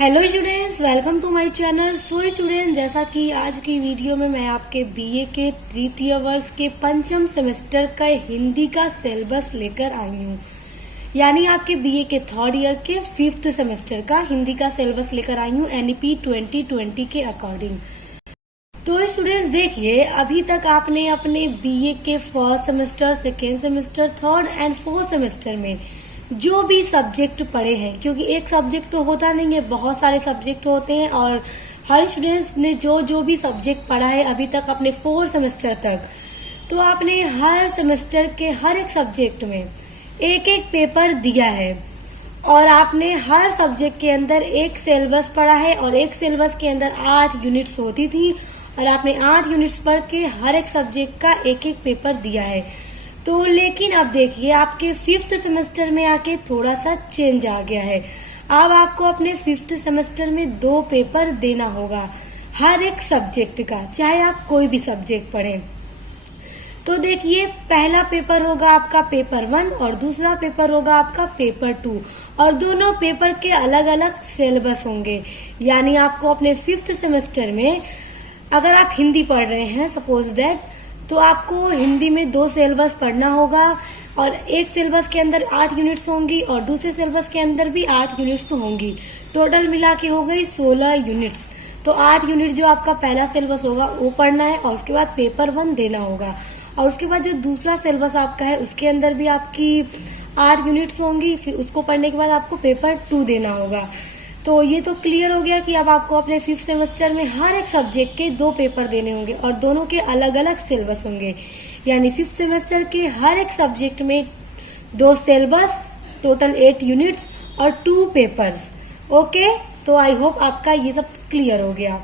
Hello students, welcome to my channel. So student, जैसा कि आज की वीडियो में मैं आपके बीए के तृतीय वर्ष के पंचम सेमेस्टर का हिंदी का सिलेबस लेकर आई हूँ। यानी आपके बीए के थर्ड ईयर के फिफ्थ सेमेस्टर का हिंदी का सिलेबस लेकर आई हूँ एनईपी 2020 के अकॉर्डिंग। तो स्टूडेंट्स देखिए, अभी तक आपने अपने बीए के first semester, second semester, third and fourth semester में जो भी सब्जेक्ट पढ़े हैं, क्योंकि एक सब्जेक्ट तो होता नहीं है, बहुत सारे सब्जेक्ट होते हैं और हर स्टूडेंट्स ने जो भी सब्जेक्ट पढ़ा है अभी तक अपने फोर्थ सेमेस्टर तक, तो आपने हर सेमेस्टर के हर एक सब्जेक्ट में एक एक पेपर दिया है और आपने हर सब्जेक्ट के अंदर एक सिलेबस पढ़ा है और एक सिलेबस के अंदर 8 यूनिट्स होती थी और आपने 8 यूनिट्स पढ़ के हर एक सब्जेक्ट का एक एक पेपर दिया है। तो लेकिन अब देखिए, आपके फिफ्थ सेमेस्टर में आके थोड़ा सा चेंज आ गया है। अब आपको अपने फिफ्थ सेमेस्टर में 2 पेपर देना होगा हर एक सब्जेक्ट का, चाहे आप कोई भी सब्जेक्ट पढ़ें। तो देखिए, पहला पेपर होगा आपका पेपर 1 और दूसरा पेपर होगा आपका पेपर 2 और दोनों पेपर के अलग अलग सिलेबस होंगे। यानी आपको अपने फिफ्थ सेमेस्टर में अगर आप हिंदी पढ़ रहे हैं सपोज दैट, तो आपको हिंदी में 2 सिलेबस पढ़ना होगा और एक सिलेबस के अंदर 8 यूनिट्स होंगी और दूसरे सिलेबस के अंदर भी 8 यूनिट्स होंगी। टोटल मिला के हो गई 16 यूनिट्स। तो 8 यूनिट जो आपका पहला सिलेबस होगा वो पढ़ना है और उसके बाद पेपर 1 देना होगा और उसके बाद जो दूसरा सिलेबस आपका है उसके अंदर भी आपकी 8 यूनिट्स होंगी। फिर उसको पढ़ने के बाद आपको पेपर 2 देना होगा। तो ये तो क्लियर हो गया कि अब आपको अपने फिफ्थ सेमेस्टर में हर एक सब्जेक्ट के 2 पेपर देने होंगे और दोनों के अलग अलग सिलेबस होंगे। यानी फिफ्थ सेमेस्टर के हर एक सब्जेक्ट में 2 सिलेबस, टोटल 8 यूनिट्स और 2 पेपर्स। ओके, तो आई होप आपका ये सब क्लियर हो गया।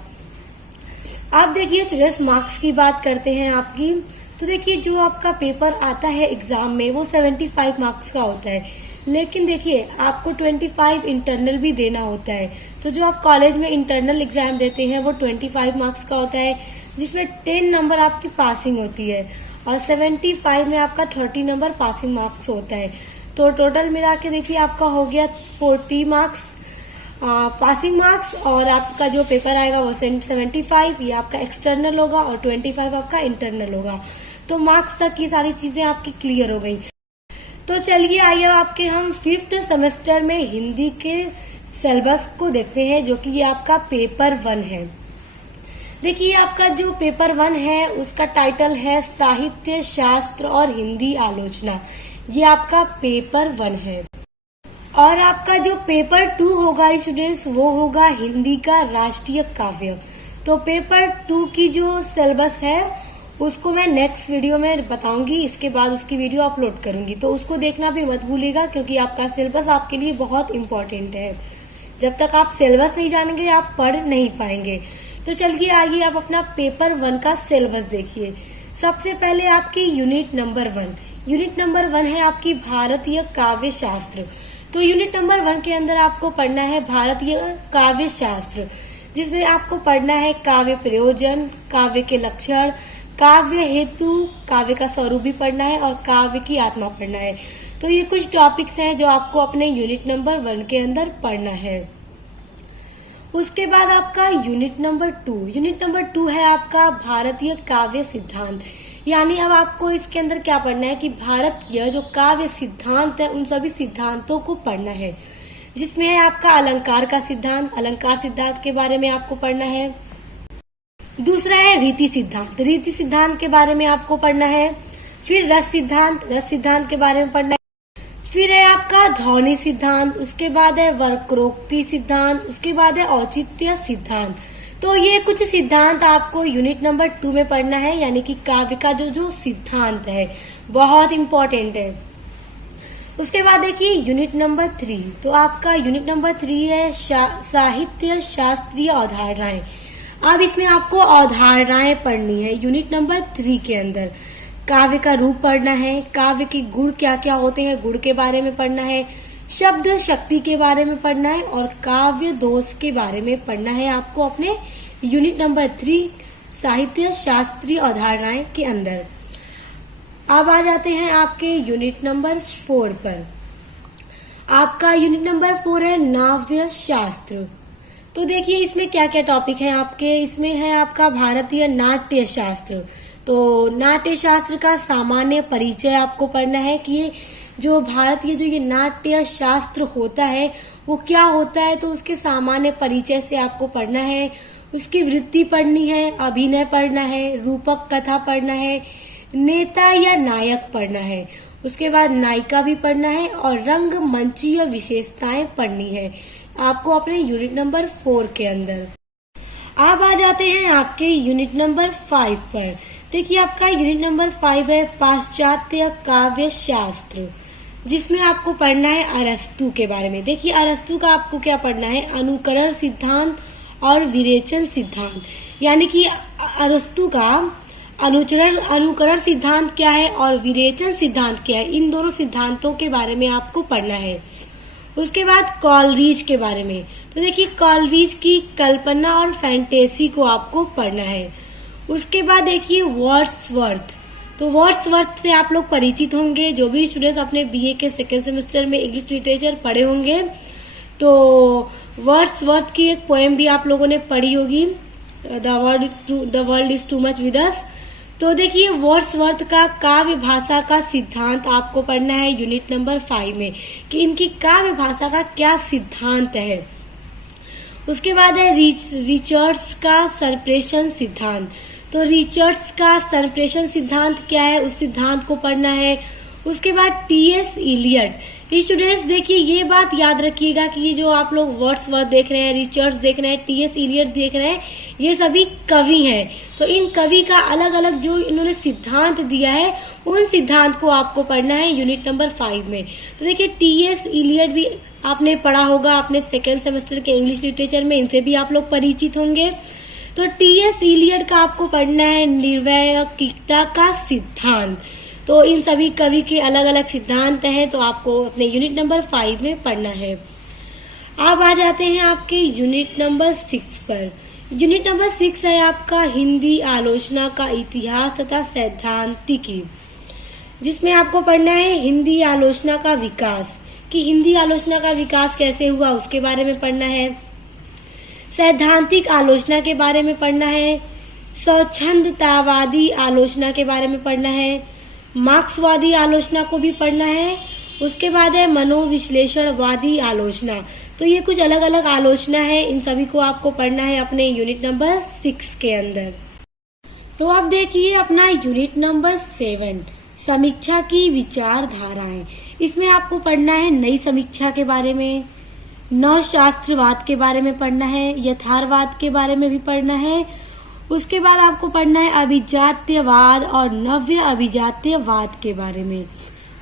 आप देखिए स्टूडेंट्स, मार्क्स की बात करते हैं आपकी। तो देखिए, जो आपका पेपर आता है एग्जाम में वो 75 मार्क्स का होता है, लेकिन देखिए आपको 25 इंटरनल भी देना होता है। तो जो आप कॉलेज में इंटरनल एग्जाम देते हैं वो 25 मार्क्स का होता है, जिसमें 10 नंबर आपकी पासिंग होती है और 75 में आपका 30 नंबर पासिंग मार्क्स होता है। तो टोटल मिला के देखिए आपका हो गया 40 मार्क्स पासिंग मार्क्स और आपका जो पेपर आएगा वो 75, ये आपका एक्सटर्नल होगा और 25 आपका इंटरनल होगा। तो मार्क्स तक ये सारी चीजें आपकी क्लियर हो गई। तो चलिए आइए आपके हम फिफ्थ सेमेस्टर में हिंदी के सिलेबस को देखते हैं, जो कि ये आपका पेपर 1 है। देखिए, आपका जो पेपर 1 है उसका टाइटल है साहित्य शास्त्र और हिंदी आलोचना। ये आपका पेपर 1 है। और आपका जो पेपर 2 होगा स्टूडेंट्स, वो होगा हिंदी का राष्ट्रीय काव्य। तो पेपर 2 की जो सिलेबस है उसको मैं नेक्स्ट वीडियो में बताऊंगी, इसके बाद उसकी वीडियो अपलोड करूंगी, तो उसको देखना भी मत भूलिएगा, क्योंकि आपका सिलेबस आपके लिए बहुत इंपॉर्टेंट है। जब तक आप सिलेबस नहीं जानेंगे आप पढ़ नहीं पाएंगे। तो चलिए आइए आप अपना पेपर 1 का सिलेबस देखिए। सबसे पहले आपकी यूनिट नंबर 1 है आपकी भारतीय काव्य शास्त्र। तो यूनिट नंबर 1 के अंदर आपको पढ़ना है भारतीय काव्य शास्त्र, जिसमें आपको पढ़ना है काव्य प्रयोजन, काव्य के लक्षण, काव्य हेतु, काव्य का स्वरूप भी पढ़ना है और काव्य की आत्मा पढ़ना है। तो ये कुछ टॉपिक्स हैं जो आपको अपने यूनिट नंबर 1 के अंदर पढ़ना है। उसके बाद आपका यूनिट नंबर 2 है आपका भारतीय काव्य सिद्धांत। यानी अब आपको इसके अंदर क्या पढ़ना है कि भारतीय जो काव्य सिद्धांत है उन सभी सिद्धांतों को पढ़ना है, जिसमें है आपका अलंकार का सिद्धांत, अलंकार सिद्धांत के बारे में आपको पढ़ना है। दूसरा है रीति सिद्धांत के बारे में आपको पढ़ना है। फिर रस सिद्धांत के बारे में पढ़ना है। फिर है आपका ध्वनि सिद्धांत, उसके बाद है वक्रोक्ति सिद्धांत, उसके बाद है औचित्य सिद्धांत। तो ये कुछ सिद्धांत आपको यूनिट नंबर 2 में पढ़ना है, यानी कि काव्य का जो सिद्धांत है बहुत इंपॉर्टेंट है। उसके बाद देखिए यूनिट नंबर 3। तो आपका यूनिट नंबर 3 है साहित्य शास्त्रीय अवधारणाएं। अब इसमें आपको अवधारणाएं पढ़नी है यूनिट नंबर 3 के अंदर। काव्य का रूप पढ़ना है, काव्य के गुण क्या क्या होते हैं गुण के बारे में पढ़ना है, शब्द शक्ति के बारे में पढ़ना है और काव्य दोष के बारे में पढ़ना है आपको अपने यूनिट नंबर 3 साहित्य शास्त्रीय अवधारणाएं के अंदर। अब आ जाते हैं आपके यूनिट नंबर 4 पर। आपका यूनिट नंबर 4 है नाव्य शास्त्र। तो देखिए इसमें क्या क्या टॉपिक है आपके। इसमें है आपका भारतीय नाट्य शास्त्र। तो नाट्य शास्त्र का सामान्य परिचय आपको पढ़ना है कि ये जो भारतीय जो ये नाट्य शास्त्र होता है वो क्या होता है, तो उसके सामान्य परिचय से आपको पढ़ना है। उसकी वृत्ति पढ़नी है, अभिनय पढ़ना है, रूपक कथा पढ़ना है, नेता या नायक पढ़ना है, उसके बाद नायिका भी पढ़ना है और रंग मंचीय विशेषताएं पढ़नी है आपको अपने यूनिट नंबर 4 के अंदर। अब आ जाते हैं आपके यूनिट नंबर 5 पर। देखिए आपका यूनिट नंबर 5 है पाश्चात्य काव्य शास्त्र, जिसमें आपको पढ़ना है अरस्तु के बारे में। देखिए अरस्तु का आपको क्या पढ़ना है, अनुकरण सिद्धांत और विरेचन सिद्धांत। यानी कि अरस्तु का अनुकरण सिद्धांत क्या है और विरेचन सिद्धांत क्या है, इन दोनों सिद्धांतों के बारे में आपको पढ़ना है। उसके बाद कॉलरिज के बारे में। तो देखिए कॉलरिज की कल्पना और फैंटेसी को आपको पढ़ना है। उसके बाद देखिए वर्ड्सवर्थ। तो वर्ड्सवर्थ से आप लोग परिचित होंगे, जो भी स्टूडेंट्स अपने बीए के सेकेंड सेमेस्टर में इंग्लिश लिटरेचर पढ़े होंगे तो वर्ड्सवर्थ की एक पोएम भी आप लोगों ने पढ़ी होगी, the world is too much with us. तो देखिए वर्ड्सवर्थ का काव्य भाषा का सिद्धांत आपको पढ़ना है यूनिट नंबर 5 में कि इनकी काव्य भाषा का क्या सिद्धांत है। उसके बाद है रिचर्ड्स का संप्रेषण सिद्धांत। तो रिचर्ड्स का संप्रेषण सिद्धांत क्या है, उस सिद्धांत को पढ़ना है। उसके बाद टीएस इलियट। स्टूडेंट्स देखिए ये बात याद रखिएगा कि ये जो आप लोग वर्ड्सवर्थ देख रहे हैं, रिचर्ड्स देख रहे हैं, टीएस इलियट देख रहे हैं, ये सभी कवि हैं। तो इन कवि का अलग अलग जो इन्होंने सिद्धांत दिया है उन सिद्धांत को आपको पढ़ना है यूनिट नंबर 5 में। तो देखिए टीएस इलियट भी आपने पढ़ा होगा अपने सेकेंड सेमेस्टर के इंग्लिश लिटरेचर में, इनसे भी आप लोग परिचित होंगे। तो टीएस इलियट का आपको पढ़ना है निर्वैयक्तिकता का सिद्धांत। तो इन सभी कवि के अलग अलग सिद्धांत हैं, तो आपको अपने यूनिट नंबर 5 में पढ़ना है। अब आ जाते हैं आपके यूनिट नंबर 6 पर। यूनिट नंबर 6 है आपका हिंदी आलोचना का इतिहास तथा सैद्धांतिकी, जिसमें आपको पढ़ना है हिंदी आलोचना का विकास, कि हिंदी आलोचना का विकास कैसे हुआ उसके बारे में पढ़ना है। सैद्धांतिक आलोचना के बारे में पढ़ना है, स्वच्छंदतावादी आलोचना के बारे में पढ़ना है, मार्क्सवादी आलोचना को भी पढ़ना है। उसके बाद है मनोविश्लेषणवादी आलोचना। तो ये कुछ अलग अलग आलोचना है, इन सभी को आपको पढ़ना है अपने यूनिट नंबर 6 के अंदर। तो अब देखिए अपना यूनिट नंबर 7 समीक्षा की विचारधाराएं। इसमें आपको पढ़ना है नई समीक्षा के बारे में, नवशास्त्रवाद के बारे में पढ़ना है, यथार्थवाद के बारे में भी पढ़ना है। उसके बाद आपको पढ़ना है अभिजात्यवाद और नव्य अभिजात्यवाद के बारे में।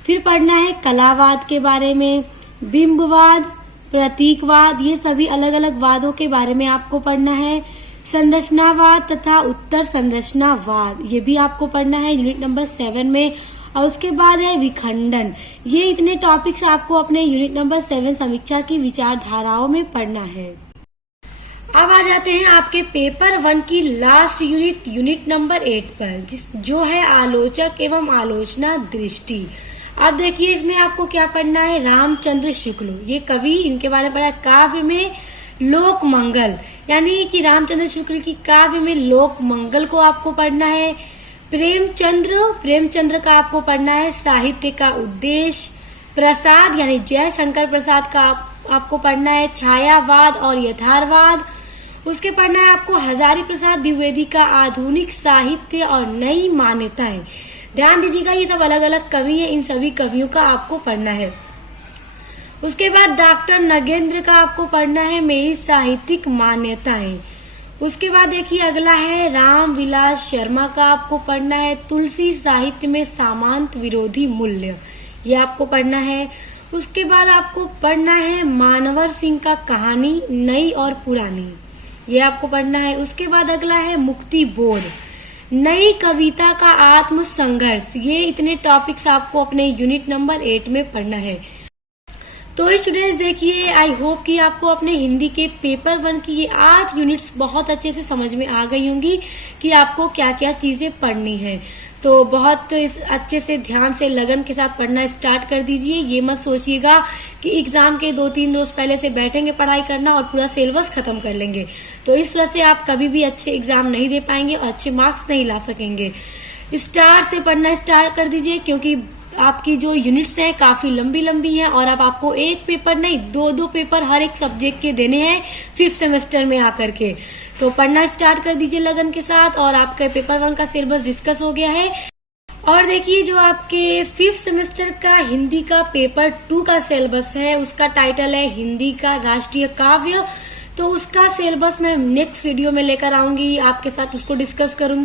फिर पढ़ना है कलावाद के बारे में, बिंबवाद, प्रतीकवाद, ये सभी अलग अलग वादों के बारे में आपको पढ़ना है। संरचनावाद तथा उत्तर संरचनावाद, ये भी आपको पढ़ना है यूनिट नंबर 7 में। और उसके बाद है विखंडन। ये इतने टॉपिक्स आपको अपने यूनिट नंबर 7 समीक्षा की विचारधाराओं में पढ़ना है। अब आ जाते हैं आपके पेपर 1 की लास्ट यूनिट नंबर 8 पर, जो है आलोचक एवं आलोचना दृष्टि। अब देखिए इसमें आपको क्या पढ़ना है, रामचंद्र शुक्ल, ये कवि, इनके बारे में पढ़ा है। काव्य में लोक मंगल, यानी कि रामचंद्र शुक्ल की काव्य में लोक मंगल को आपको पढ़ना है। प्रेमचंद्र का आपको पढ़ना है साहित्य का उद्देश्य। प्रसाद यानी जयशंकर प्रसाद का आपको पढ़ना है छायावाद और यथार्थवाद। उसके पढ़ना है आपको हजारी प्रसाद द्विवेदी का आधुनिक साहित्य और नई मान्यताएं। ध्यान दीजिएगा ये सब अलग अलग कवि हैं, इन सभी कवियों का आपको पढ़ना है। उसके बाद डॉक्टर नगेंद्र का आपको पढ़ना है मेरी साहित्यिक मान्यताएं। उसके बाद देखिए अगला है राम विलास शर्मा का आपको पढ़ना है तुलसी साहित्य में सामंत विरोधी मूल्य, ये आपको पढ़ना है। उसके बाद आपको पढ़ना है मानवर सिंह का कहानी नई और पुरानी, ये आपको पढ़ना है। उसके बाद अगला है मुक्ति बोध, नई कविता का आत्म संघर्ष, ये इतने टॉपिक्स आपको अपने यूनिट नंबर 8 में पढ़ना है। तो स्टूडेंट्स देखिए आई होप कि आपको अपने हिंदी के पेपर 1 की ये 8 यूनिट्स बहुत अच्छे से समझ में आ गई होंगी कि आपको क्या क्या चीजें पढ़नी है। तो बहुत अच्छे से ध्यान से लगन के साथ पढ़ना स्टार्ट कर दीजिए। ये मत सोचिएगा कि एग्जाम के 2-3 रोज पहले से बैठेंगे पढ़ाई करना और पूरा सिलेबस खत्म कर लेंगे, तो इस तरह से आप कभी भी अच्छे एग्जाम नहीं दे पाएंगे और अच्छे मार्क्स नहीं ला सकेंगे। स्टार्ट से पढ़ना स्टार्ट कर दीजिए, क्योंकि आपकी जो यूनिट्स हैं काफी लंबी लंबी हैं और अब आपको एक पेपर नहीं 2-2 पेपर हर एक सब्जेक्ट के देने हैं 5th सेमेस्टर में आकर के। तो पढ़ना स्टार्ट कर दीजिए लगन के साथ। और आपका पेपर 1 का सिलेबस डिस्कस हो गया है। और देखिए जो आपके 5th सेमेस्टर का हिंदी का पेपर 2 का सिलेबस है, उसका टाइटल है हिंदी का राष्ट्रीय काव्य। तो उसका सिलेबस मैं नेक्स्ट वीडियो में लेकर आऊंगी, आपके साथ उसको डिस्कस करूंगी।